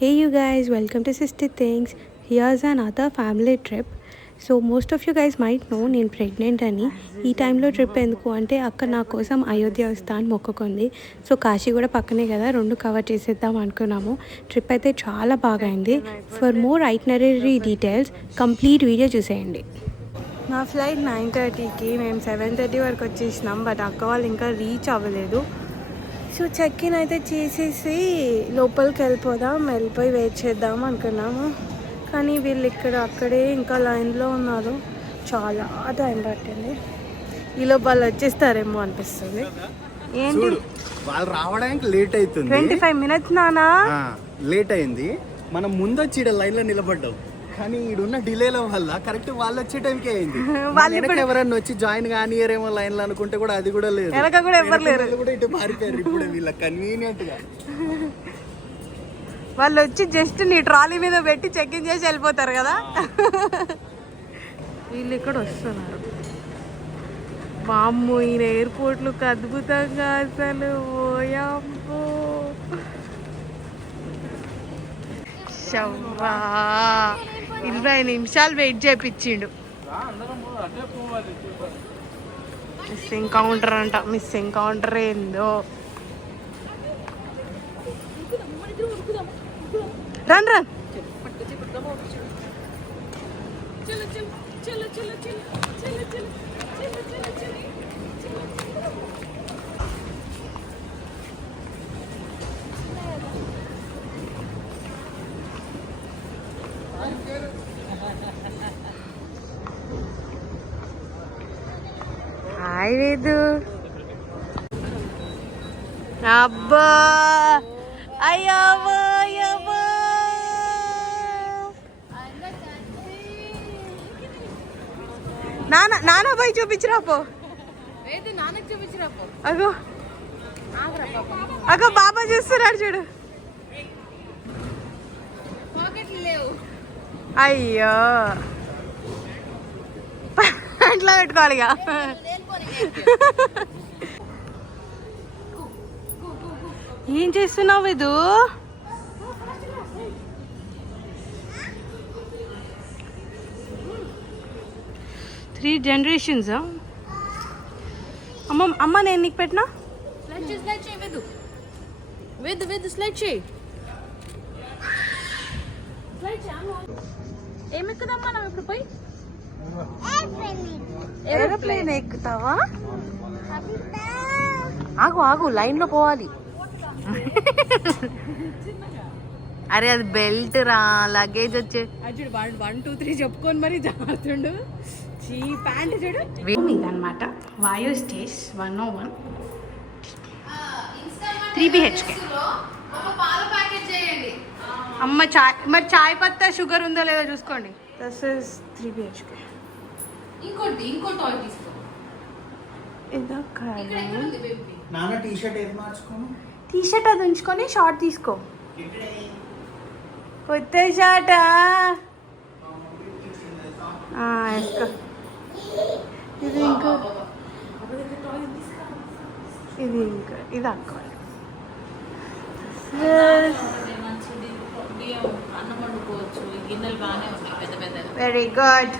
Hey you guys, welcome to Sister Things. Here's another family trip. So most of you guys might know నేను pregnant అని. ఈ టైంలో trip ఎందుకు అంటే అక్క నా కోసం అయోధ్య వస్తా అని మొక్కుకుంది. సో కాశీ కూడా పక్కనే కదా, రెండు కవర్ చేసేద్దాం అనుకున్నాము. ట్రిప్ అయితే చాలా బాగా అయింది. For more itinerary details complete video చూసేయండి. నా ఫ్లైట్ 9:30కి, మేము 7:30 వరకు వచ్చేసినాం. బట్ అక్క వాళ్ళు ఇంకా రీచ్ అవ్వలేదు. సో చెక్ ఇన్ అయితే చేసేసి లోపలికి వెళ్ళిపోయి వెయిట్ చేద్దాం అనుకున్నాము. కానీ వీళ్ళు అక్కడే ఇంకా లైన్లో ఉన్నారు. చాలా టైం పట్టింది. ఈలో వాళ్ళు వచ్చేస్తారేమో అనిపిస్తుంది. ఏంటి వాళ్ళు రావడానికి లేట్ అవుతుంది. 25 minutes నానా లేట్ అయింది. మనం ముందు వచ్చి ఇక్కడ లైన్ లో నిలబడ్డాం. కానీ ఈడున్న డిలేల వల్ల కరెక్ట్ వాళ్ళు వచ్చే టైంకి అయింది. వాళ్ళు ఎవరన్నా వచ్చి జాయిన్ కానియరేమో లైన్ లో అనుకుంటే కూడా అది కూడా లేదు. కూడా ఇటు మారిపోయారు ఇప్పుడు వీళ్ళ కన్వీనియంట్ గా. వాళ్ళు వచ్చి జస్ట్ నీ ట్రాలీ మీద పెట్టి చెక్ ఇన్ చేసి వెళ్ళిపోతారు కదా. వీళ్ళు ఇక్కడ వస్తున్నారు. వామ్మో, ఈయన ఎయిర్పోర్ట్లు అద్భుతంగా అసలు. ఓయమ్మో శవ్వా, 20 నిమిషాలు వెయిట్ చేయించిండు. మిస్సింగ్ కౌంటర్ అంట. మిస్సింగ్ కౌంటర్ ఏందో. Run run. హాయ్ వేదు. అబ్బా అయ్యవ్వా అయ్యవ్వా. నాన్న పోయి చూపించిరాపో. అగో అగో బాబా చూస్తున్నాడు చూడు. అయ్యో అట్లా పెట్టుకోవాలిగా. ఏం చేస్తున్నావు ఇది? 3 generations. అమ్మ నేను నీకు పెట్టినా. ఏమెక్కుదమ్మా మనం ఇప్పుడు పోయి? ఏరోప్లేన్ ఎక్కుతావా? ఆగు లైన్ లో పోవాలి. అరే అది బెల్ట్ రా, లగేజ్ వచ్చే. చూడు 1 2 3 చెప్పుకొని మరి జారుతుండు. ప్యాంట్ చూడు ఇదన్నమాట. వాయు స్టేస్ 101 3 BHK. అమ్మ చాయ్, మరి చాయ్ పత్తా షుగర్ ఉందో లేదో చూసుకోండి. This is 3 BHK. ఇంకోటి టాయ్ తీసుకో. నాన్న టీ-షర్ట్ ఏది మార్చుకోను? టీ-షర్ట్ అది ఉంచుకొని షార్ట్ తీసుకో. కొత్త షార్టా? వేసుకో. ఇది ఇంకా ఇది అనుకోవాలి. Very good.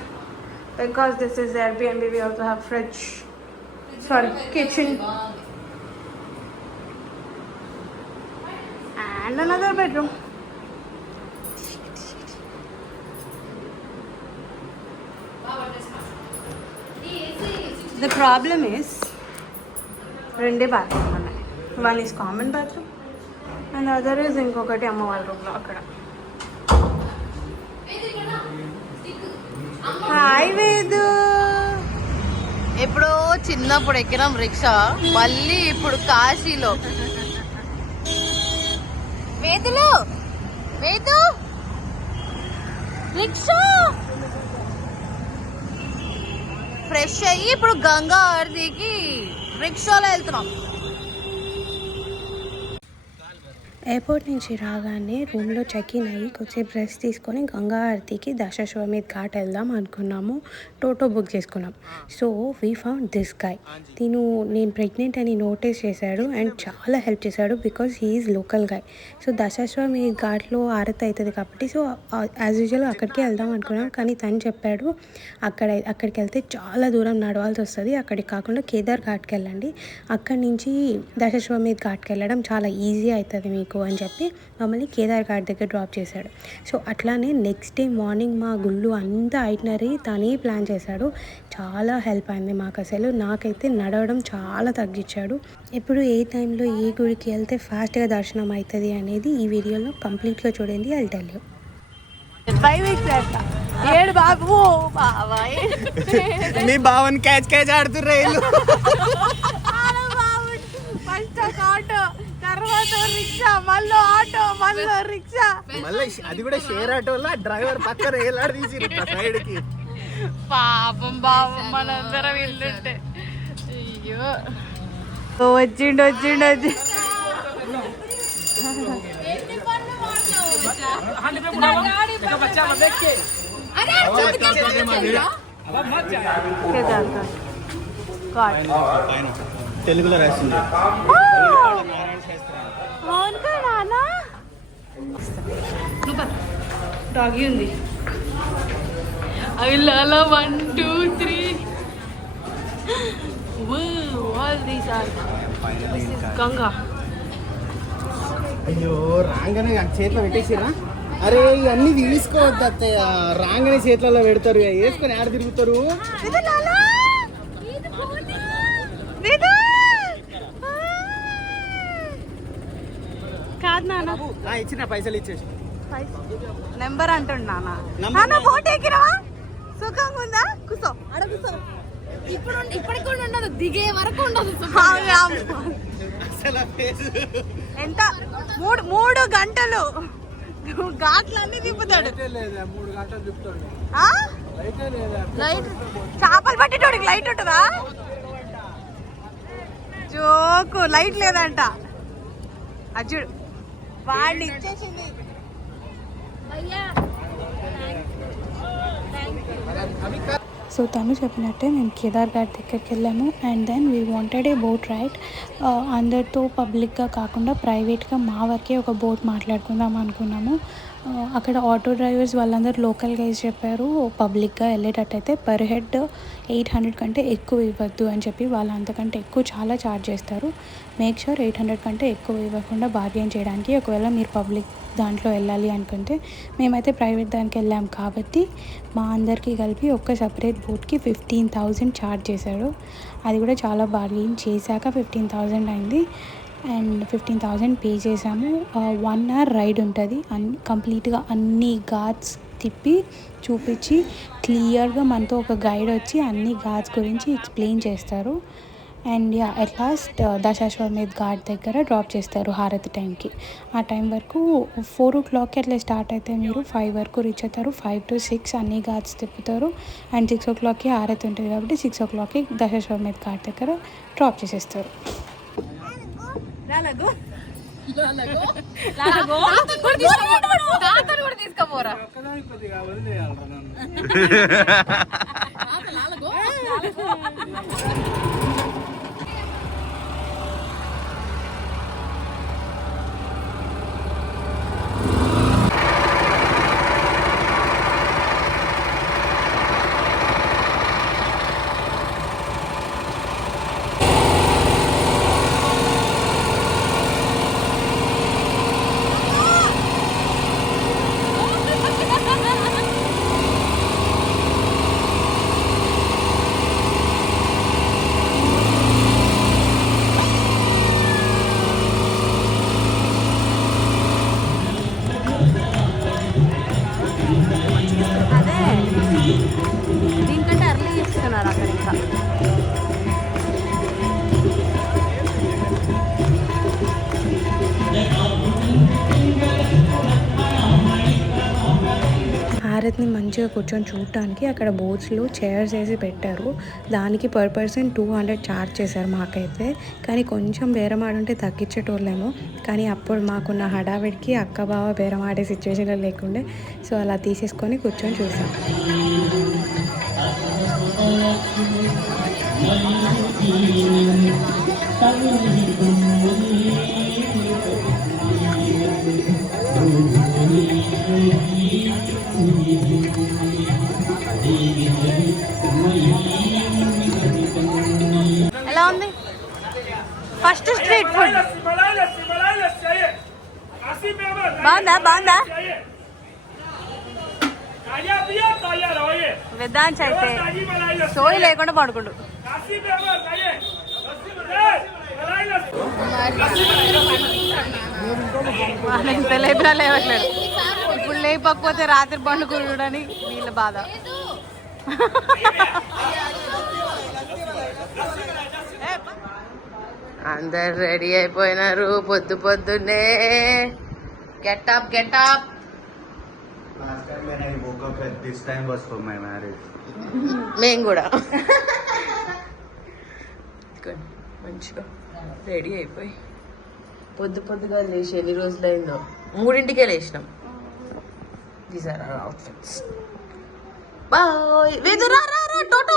Because this is Airbnb, we also have fridge. Sorry, kitchen. And another bedroom. The problem is, రెండే బాత్రూమ్ ఉన్నాయి. One is common bathroom and the other is ఇంకొకటి అమ్మ వాళ్ళ రూమ్లో అక్కడ. హాయ్ వేదు. ఎప్పుడో చిన్నప్పుడు ఎక్కినాం రిక్షా, మళ్ళీ ఇప్పుడు కాశీలో. వేదు రిక్షా ఫ్రెష్ అయ్యి ఇప్పుడు గంగా ఆరతికి రిక్షాలో వెళ్తున్నాం. ఎయిర్పోర్ట్ నుంచి రాగానే రూమ్లో చెక్ ఇన్ అయ్యి కొద్దిసేపు రెస్ట్ తీసుకొని గంగా ఆరతికి దశాశ్వమేధ్ ఘాట్ వెళ్దాం అనుకున్నాము. టోటో బుక్ చేసుకున్నాం. So we found this guy. నేను ప్రెగ్నెంట్ అని నోటీస్ చేశాడు అండ్ చాలా హెల్ప్ చేశాడు because he is local guy. So Dashashwamedh ఘాట్లో ఆరతి అవుతుంది కాబట్టి సో యాజ్ యూజువల్ అక్కడికే వెళ్దాం అనుకున్నాం. కానీ తను చెప్పాడు అక్కడికి వెళ్తే చాలా దూరం నడవాల్సి వస్తుంది, అక్కడికి కాకుండా కేదార్ ఘాట్కి వెళ్ళండి, అక్కడి నుంచి దశాశ్వమేధ్ ఘాట్కి వెళ్ళడం చాలా ఈజీ అవుతుంది మీకు అని చెప్పి మమ్మల్ని కేదార్ ఘాట్ దగ్గర డ్రాప్ చేశాడు. సో అట్లానే నెక్స్ట్ డే మార్నింగ్ మా గుళ్ళు అంతా ఐటినరీ తనే ప్లాన్ చేశాడు. చాలా హెల్ప్ అయింది మాకు. అసలు నాకైతే నడవడం చాలా తగ్గించాడు. ఇప్పుడు ఏ టైంలో ఏ గుడికి వెళ్తే ఫాస్ట్గా దర్శనం అవుతుంది అనేది ఈ వీడియోలో కంప్లీట్గా చూడండి. I tell you. ఏడు బాబు బాబాయ్ నీ బావని క్యాచ్ ఆడుతుర్రే. ఫస్ట్ ఒక ఆటో, తర్వాత రిక్షా, మళ్ళీ ఆటో, మళ్ళీ రిక్షా, మళ్ళీ అది కూడా షేర్ ఆటోలో డ్రైవర్ పక్కన ఏలాడ తీసి సైడ్ కి. పాపం బాబు మనందరం ఇల్లుంటే. అయ్యో వచ్చిండు. తెలుగులో రాసింది. డాగి ఉంది. అవి లాలా 1 2 3 ఆల్ దీస్ ఆర్ గంగా. అయ్యో రాగానే చేతిలో పెట్టేసిరా. అరే ఇవన్నీ తీసుకోవద్దు అత్తయ్య, రాగానే చేతులలో పెడతారు, వేసుకొని ఆడ తిరుగుతారు. కాదు నాన్న, ఇచ్చిన పైసలు ఇచ్చేసి నెంబర్ అంటున్నా నాన్న. ఫోటో ఎక్కినవా? సుఖంగా ఉందా? కూసో అడ కూసో. ఇప్పటికి కూడా ఉండదు, దిగే వరకు ఉండదు. ఎంత 3 గంటలు ఘాట్లన్నీ తిప్పుతాడు. 3 గంటలు తిప్పుతాడు. లైట్ చేపలు పట్టేటోడికి లైట్ ఉంటుందా? జోకు లైట్ లేదంట. అజ్జుడు వాడిని ఇచ్చేసింది. సో తను చెప్పినట్టే మేము కేదార్ ఘాట్ దగ్గరికి వెళ్ళాము. And then we wanted a boat ride. అందరితో పబ్లిక్గా కాకుండా ప్రైవేట్గా మా వరకే ఒక బోట్ మాట్లాడుకుందాం అనుకున్నాము. అక్కడ ఆటో డ్రైవర్స్ వాళ్ళందరూ లోకల్ గైస్ చెప్పారు పబ్లిక్గా వెళ్ళేటట్టయితే పర్ హెడ్ 800 కంటే ఎక్కువ ఇవ్వద్దు అని చెప్పి, వాళ్ళు అంతకంటే ఎక్కువ చాలా ఛార్జ్ చేస్తారు. మేక్ షూర్ 800 కంటే ఎక్కువ ఇవ్వకుండా బార్గెన్ చేయడానికి. ఒకవేళ మీరు పబ్లిక్ దాంట్లో వెళ్ళాలి అనుకుంటే, మేమైతే ప్రైవేట్ దానికి వెళ్ళాం కాబట్టి మా అందరికీ కలిపి ఒక్క సపరేట్ బోట్కి 15,000 ఛార్జ్ చేశాడు. అది కూడా చాలా బార్గెన్ చేశాక 15,000 అయింది. అండ్ 15,000 పే చేసాము. 1 hour రైడ్ ఉంటుంది. కంప్లీట్గా అన్ని ఘాట్స్ తిప్పి చూపించి క్లియర్గా మనతో ఒక గైడ్ వచ్చి అన్ని ఘాట్స్ గురించి ఎక్స్ప్లెయిన్ చేస్తారు. And at last Dashashwamedh ghat దగ్గర డ్రాప్ చేస్తారు హారతి టైంకి. ఆ టైం వరకు 4 o'clockకి అట్లా స్టార్ట్ అయితే మీరు 5 వరకు రీచ్ అవుతారు. 5 to 6 అన్ని ఘాట్స్ తిప్పుతారు. అండ్ 6 o'clockకి హారతి ఉంటుంది కాబట్టి 6 o'clockకి దశాశ్వమేధ్ ఘాట్ దగ్గర డ్రాప్ చేసేస్తారు. తీసుకోపోరా హారతిని మంచిగా కూర్చొని చూడటానికి అక్కడ బోట్స్లో చైర్స్ వేసి పెట్టారు. దానికి పర్ పర్సన్ 200 ఛార్జ్ చేశారు మాకైతే. కానీ కొంచెం బేరం ఆడుంటే తగ్గించేటోళ్ళేమో, కానీ అప్పుడు మాకున్న హడావిడికి అక్క బావ బేరం ఆడే సిచ్యువేషన్లో లేకుండే. సో అలా తీసేసుకొని కూర్చొని చూసాం. ఎలా ఉంది ఫస్ట్ స్ట్రీట్ ఫుడ్? బాగుందా? వేదాంత్ అయితే సోయి లేకుండా పడుకుండు. ఎంత లేపినా లేవట్లేదు. ఇప్పుడు లేపకపోతే రాత్రి పండుకుని వీళ్ళ బాధ. అందరు రెడీ అయిపోయినారు పొద్దున్నే. Getup Last time when I woke up at this time was for my marriage. మేము కూడా మంచిగా రెడీ అయిపోయి పొద్దుగా లేచి ఎన్ని రోజులు అయిందో, 3ంటికే లేచినాం. These are our outfits. Bye. వేదు రా టోటో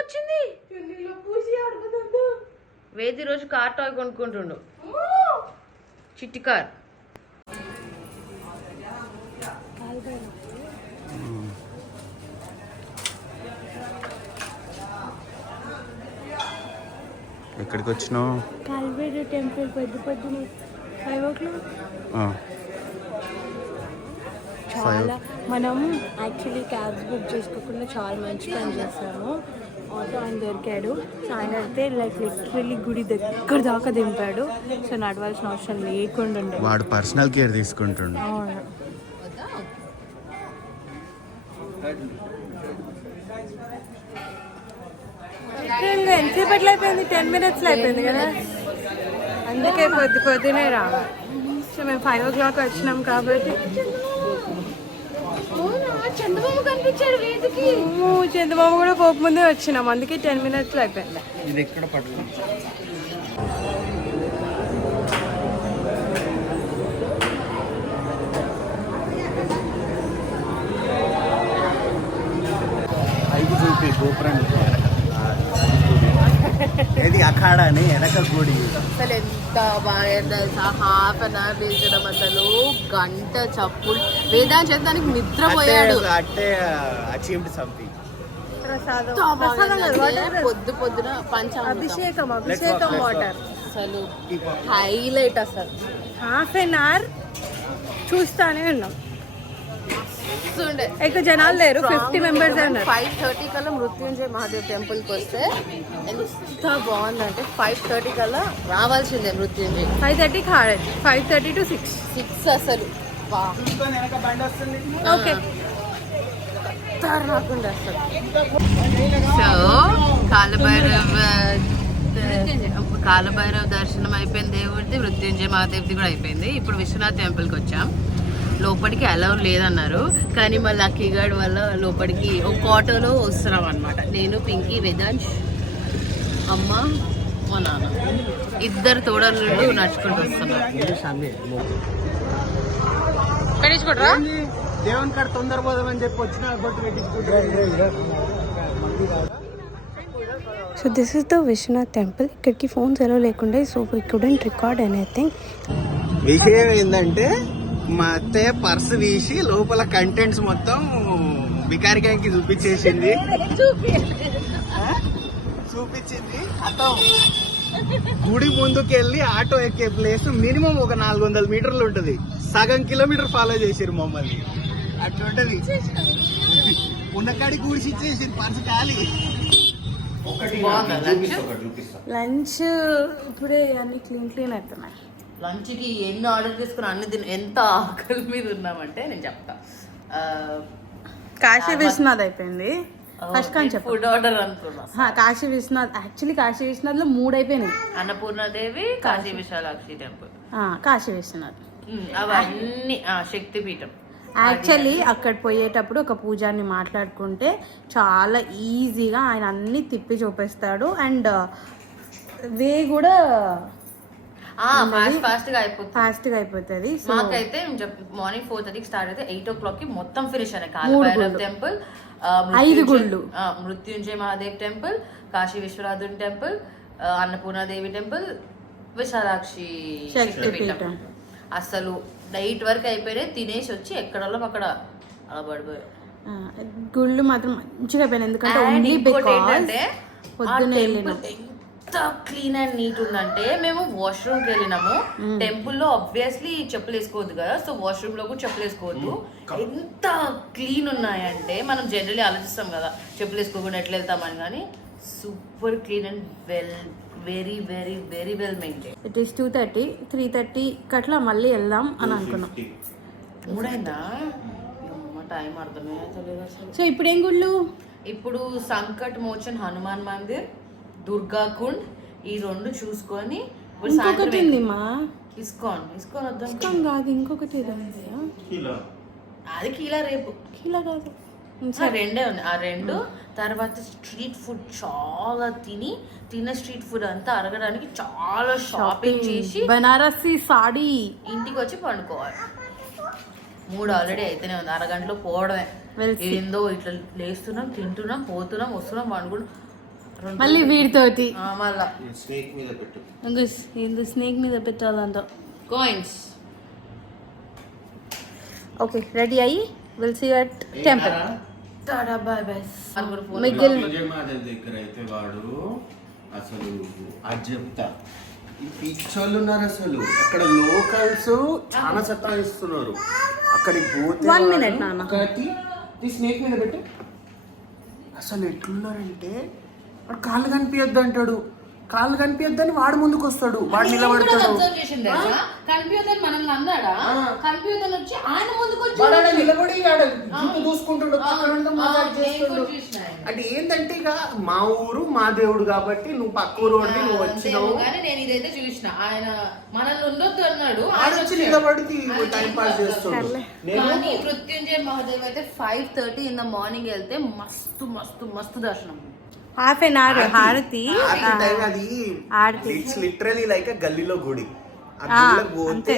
వచ్చింది. వేది రోజు కార్ టాయ్ కొనుక్కుంటుండు, చిట్టి కార్. ఎక్కడికి వచ్చినావు? కాల్బేరు టెంపుల్ పొద్దున 5 o'clock. చాలా మనం యాక్చువల్లీ క్యాబ్స్ బుక్ చేసుకోకుండా చాలా మంచి పని చేస్తాము. ఆటో ఆయన దొరికాడు. సో ఆయన అయితే లిటరల్లీ గుడి దగ్గర దాకా దింపాడు. సో నడవాల్సిన అవసరం లేకుండా ఉండే. వాడు పర్సనల్ కేర్ తీసుకుంటుండు. అవును. ఎంతసేపట్లో అయిపోయింది? 10 minutes అయిపోయింది కదా. అందుకే పొద్దునే రావాలి. సో మేము 5 o'clock వచ్చినాం కాబట్టి చంద్రబాబు కనిపించాడు. వేదికి చంద్రబాబు కూడా పోకముందే వచ్చినాం, అందుకే 10 minutes అయిపోయింది. ఇది ఎక్కడ పట్టుకో. గోపురం ఏది అఖాడాని వెనక గుడి. అసలు ఎంత బాగా 1/2 hour వేసడం, అసలు గంట చప్పులు. వేదాంత్ చేతానికి నిద్రపోయాడు. అంటే అచీవ్డ్ సంథింగ్. పొద్దున అభిషేకం వాటర్ అసలు హైలైట్. అసలు 1/2 hour చూస్తానే ఉన్నాం. ఎక్కువ జనాలు లేరు, 50 members అన్నారు. 5:30 కల్లా మృత్యుంజయ మహాదేవ్ టెంపుల్కి వస్తే ఎంత బాగుందంటే 5:30 కల్లా రావాల్సిందే మృత్యుంజయ్. 5:30కి హారతి, 5:30 to 6 అసలు ఓకే రాకుండా అసలు. సో కాలభైరవ్ దర్శనం అయిపోయింది, దేవుడిది. మృత్యుంజయ మహాదేవ్ది కూడా అయిపోయింది. ఇప్పుడు విశ్వనాథ్ టెంపుల్కి వచ్చాం. లోపలికి అలౌ లేదన్నారు, కానీ మా లక్కీ గార్డ్ వల్ల లోపలికి ఒక ఆటోలో వస్తున్నాం అనమాట. నేను, పింకీ, వేదాంశ్, అమ్మ, మా నాన్న, 2 తోడళ్ళు నడుచుకుంటూ వస్తున్నారు. పెట్టించుకుంటారా? దేవుని కాడ తొందర పోదామని చెప్పి వచ్చిన బొట్టు పెట్టించుకుంటారు. So this is the Vishwanath temple. ఇక్కడికి ఫోన్స్ ఎలా లేకుండా, so we couldn't record anything. విషయం ఏంటంటే మా అత్తయ్య పర్స్ తీసి లోపల కంటెంట్స్ మొత్తం బికారి గ్యాంగ్ కి చూపించేసింది. అర్థం గుడి ముందుకు వెళ్ళి ఆటో ఎక్కే ప్లేస్ మినిమం ఒక 400 మీటర్లు ఉంటది. సగం కిలోమీటర్ ఫాలో చేసిరు మమ్మల్ని. అట్లుంటది. ఉన్నకాడి గుడిసి ఇచ్చేసింది పర్స్ ఖాళీ. లంచ్ ఇప్పుడే అన్ని క్లీన్ అవుతున్నాయి. లంచ్కి ఎన్ని ఆర్డర్ చేసుకుని అన్ని ఎంత ఆకలి మీద ఉన్నామంటే నేను చెప్తా. కాశీ విశ్వనాథ్ అయిపోయింది. ఫస్ట్ కానీ చెప్పు. ఫుడ్ ఆర్డర్ అనుకున్నా. కాశీ విశ్వనాథ్, యాక్చువల్లీ కాశీ విశ్వనాథ్ లో 3 అయిపోయినాయి. అన్నపూర్ణాదేవి, కాశీ విశాలాక్షి టెంపుల్, కాశీ విశ్వనాథ్ అవన్నీ శక్తిపీఠం. యాక్చువల్లీ అక్కడ పోయేటప్పుడు ఒక పూజారిని మాట్లాడుకుంటే చాలా ఈజీగా ఆయన అన్ని తిప్పి చూపిస్తాడు అండ్ వే కూడా ఫాస్ట్గా అయిపోతుంది. మాకైతే మార్నింగ్ 4:30 స్టార్ట్ అయితే 8 o'clock మొత్తం ఫినిష్ అయినాయి. కాలభైరవ్ టెంపుల్, 5 గుళ్ళు, మృత్యుంజయ మహాదేవ్ టెంపుల్, కాశీ విశ్వనాథుని టెంపుల్, అన్నపూర్ణాదేవి టెంపుల్, విశాలాక్షి శక్తిపీఠం. అసలు నైట్ వరకు అయిపోయినాయి. తినేసి వచ్చి ఎక్కడో అక్కడ అలా పడిపోయాయి. గుళ్ళు మాత్రం మంచిగా అయిపోయినాయి. ఎందుకంటే ఓన్లీ బికాజ్ పొద్దున్నే ఎంత క్లీన్ అండ్ నీట్ ఉందంటే మేము వాష్రూమ్ కి వెళ్ళినాము. టెంపుల్ లో ఆబ్వియస్లీ చెప్పులు వేసుకోవద్దు కదా, సో వాష్రూమ్ లో కూడా చెప్పులు వేసుకోవద్దు. ఎంత క్లీన్ ఉన్నాయంటే మనం జనరల్లీ ఆలోచిస్తాం కదా చెప్పులు వేసుకోకుండా ఎట్లా వెళ్తామని, కానీ super clean and very very very well maintain. It is 2:30, 3:30 కట్లా మళ్ళీ వెళ్దాం అని అనుకున్నాం. 3 టైం అర్థమే తెలియదు అసలు. సో ఇప్పుడు ఏం గుళ్ళు? ఇప్పుడు సంకట్ మోచన్ హనుమాన్ మందిర్, దుర్గా కుండ్, ఈ 2 చూసుకొని ఇంకొకటి ఉంది మా ఇస్కాన్ వద్దాం కాదు, ఇంకొకటి అది కీలా రేపు కీలా కాదు, 2 ఉన్నాయి. ఆ 2 తర్వాత స్ట్రీట్ ఫుడ్ చాలా తిన్న స్ట్రీట్ ఫుడ్ అంతా అరగడానికి చాలా షాపింగ్ చేసి బనారసి సాడీ ఇంటికి వచ్చి పండుకోవాలి. 3 ఆల్రెడీ అయితేనే ఉంది. అరగంటలో పోవడమే. ఏందో ఇట్లా లేస్తున్నాం, తింటున్నాం, పోతున్నాం, వస్తున్నాం, పండుకుంటాం. మళ్ళీ వీడితోటి మళ్ళా స్నేక్ మీద పెట్టాలంట కాయిన్స్. ఓకే రెడీ అయ్యి will see at temple. Tata bye bye. దగ్గర అయితే వాడు అసలు అది చెప్తా, ఈ పిచ్చోళ్ళు ఉన్నారు అసలు అక్కడ. లోకల్స్ చాలా సతాయిస్తున్నారు. అక్కడికి పోతే 1 minute నాన్న స్నేక్ మీద పెట్టి అసలు ఎట్లున్నారంటే వాడు కాళ్ళు కనిపించద్దు అంటాడు, కాళ్ళు కనిపించద్దని వాడు ముందుకు వస్తాడు, వాడు నిలబడతాడు. నిలబడి చూసుకుంటాడు. అంటే ఏంటంటే ఇక మా ఊరు మా దేవుడు కాబట్టి నువ్వు పక్క ఊరు వాడిని నువ్వు వచ్చినావు. నేను ఇదైతే చూసిన ఆయన మనల్ని ఉండొద్దు అన్నాడు, వచ్చి నిలబడి టైం పాస్ చేస్తాడు. కానీ మృత్యుంజయ మహాదేవ్ అయితే 5:30 in the morning వెళ్తే మస్తు మస్తు మస్తు దర్శనం. హాఫ్ అన్ అవర్ హారతి. ఇట్స్ లిటరలీ లైక్ గల్లీలో గుడి. అంతే.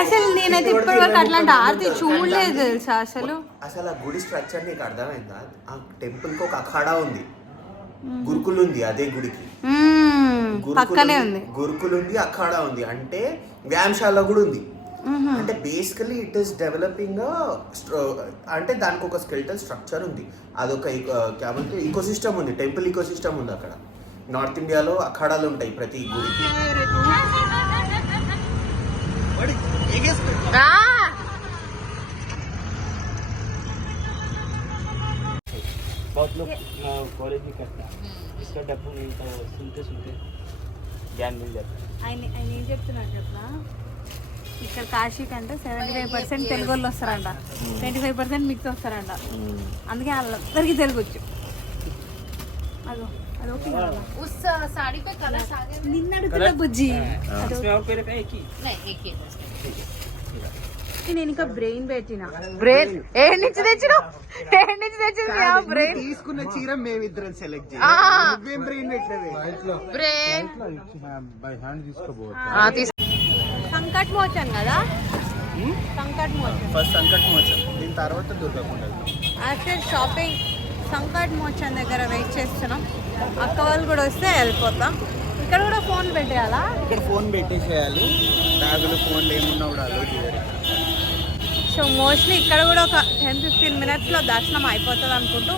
అసలు నేనైతే ఇప్పటి వరకు అట్లాంటి హారతి చూడలేదు తెలుసా అసలు. అసలు ఆ గుడి స్ట్రక్చర్ నీకు అర్థమైందా? ఆ టెంపుల్ కి ఒక అఖాడా ఉంది, గురుకులు ఉంది అదే గుడికి పక్కనే ఉంది. గురుకులు ఉంది, అఖాడా ఉంది, అంటే వ్యాయామశాల కూడా ఉంది. అంటే బేసికలీ ఇట్ ఈస్ డెవలపింగ్, అంటే దానికి ఒక స్కెల్టల్ స్ట్రక్చర్ ఉంది. అదొక ఈకో సిస్టమ్ ఉంది, టెంపుల్ ఈకో సిస్టమ్ ఉంది అక్కడ. నార్త్ ఇండియాలో అఖాడాలు ఉంటాయి ప్రతి గుడికి. बहुत लोग कॉलेज भी करते हैं, इसका डब्बू नहीं था, सुनते सुनते ज्ञान मिल जाता है. ఆయన ఏం చెప్తున్నాడు చెప్పనా, ఇక్కడ కాశీ కంటే 75% తెలుగు వాళ్ళు వస్తారంట, 25% మిక్స్ వస్తారంట. అందుకే వాళ్ళందరికీ తెలుగు వచ్చు. అదో అది ఓకే కదా. నిన్న అడుగుతున్నా బుజ్జి, నేను ఇంకా బ్రెయిన్ పెట్టిన. బ్రెయిన్ ఏడు నుంచి తెచ్చిన బ్రెయిన్ తీసుకున్న చీర మేమిద్దరం సెలెక్ట్ చేయాలి. బ్రెయిన్ బ్రెయిన్ సంకట్ మోచన్ కదా, సంకట్ మోచన్ ఫస్ట్ సంకట్ మోచన్, దీని తర్వాత దుర్గాకుండ. యాక్చువల్ షాపింగ్ సంకట్ మోచన్ దగ్గర వెయిట్ చేస్తున్నాం. అక్క వాళ్ళు కూడా వస్తే వెళ్ళిపోతాం. ఇక్కడ కూడా ఫోన్ పెట్టేయాలా? ఇక్కడ ఫోన్ పెట్టేసేయాలి, బ్యాగులు ఫోన్లు ఏమున్నా కూడా అలో చేయాలి. సో మోస్ట్లీ ఇక్కడ కూడా ఒక 10-15 minutesలో దర్శనం అయిపోతుంది అనుకుంటూ,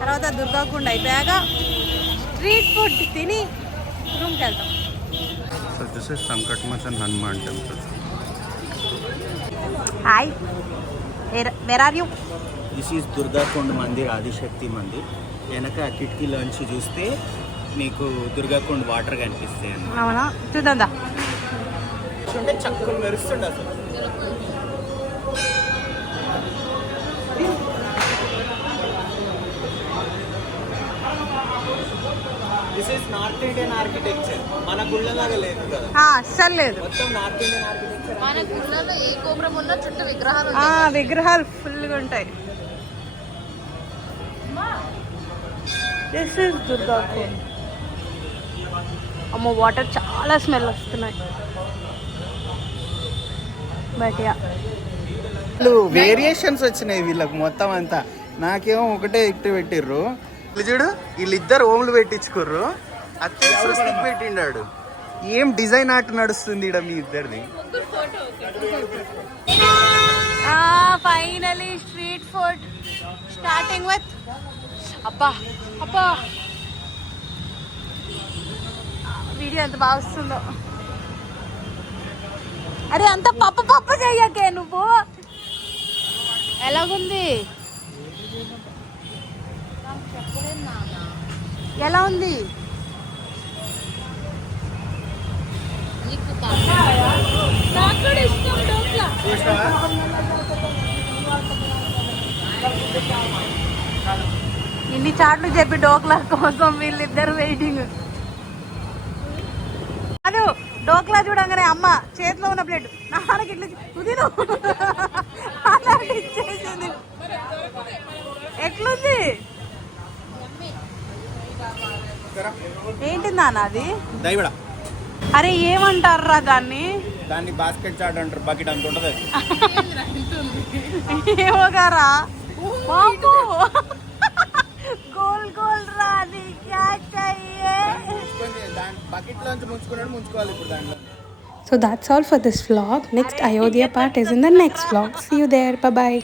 తర్వాత దుర్గాకుండ అయిపోయాక స్ట్రీట్ ఫుడ్ తిని రూమ్కి వెళ్తాం. So this is Sankat Mochan Hanuman temple. Hi, where are you? This is Durgakund Mandir, Adishakti Mandir. వెనక కిటికీలోంచి చూస్తే నీకు దుర్గాకుండ్ వాటర్ కనిపిస్తాయి అన్న. అవునా, చూద్దా. అంటే చక్కగా మెరుస్తుండే అసలు. This is north Indian architecture. మన గుళ్ళలాగా లేదు కదా, అస్సలు లేదు. మొత్తం నార్త్ ఇండియన్ ఆర్కిటెక్చర్. మన గుళ్ళలో ఏ గోపురం ఉన్నా చుట్టూ విగ్రహాలు విగ్రహాలు ఫుల్గా ఉంటాయి. This is Durgapur. అమ్మో వాటర్ చాలా స్మెల్ వస్తున్నాయి. బట్ యా వేరియేషన్స్ వచ్చినాయి వీళ్ళకి మొత్తం అంతా. నాకేమో ఒకటే ఎక్కి పెట్టిర్రు. చూడు వీళ్ళిద్దరు ఓమ్లు పెట్టించుకుర్రు. అత్యవసర స్టిక్ పెట్టిండాడు. ఏం డిజైన్ ఆర్ట్ నడుస్తుంది ఇక్కడ మీ ఇద్దరిది. Finally street food starting with అబ్బా అబ్బా వీడియో ఎంత బాగా వస్తుందో. అరే అంత పప్పు పప్పు చెయ్యకే నువ్వు. ఎలాగుంది? ఎలా ఉంది? ఇన్ని చాట్లు చెప్పి డోక్లా కోసం వీళ్ళిద్దరు వెయిటింగ్. అదు డోక్లా చూడంగానే అమ్మ చేతిలో ఉన్న ప్లేట్ నాన్నకి ఇట్లా కుదిరు అలాంటి ఇచ్చేసింది. ఎట్లుంది? ఏంటి నాన్న అది? దైవడ. అరే ఏమంటారా దాన్ని? దాన్ని బాస్కెట్ చాట్ అంటారు. బకెట్ అంత ఉంటది. ఏమో గారా గోల్ గోల్ రాని క్యా चाहिए. బకెట్ లోంచి ముంచుకోవాలి ఇప్పుడు దాంట్లో. So that's all for this vlog. Next Ayodhya part is in the next vlog. See you there. Bye bye.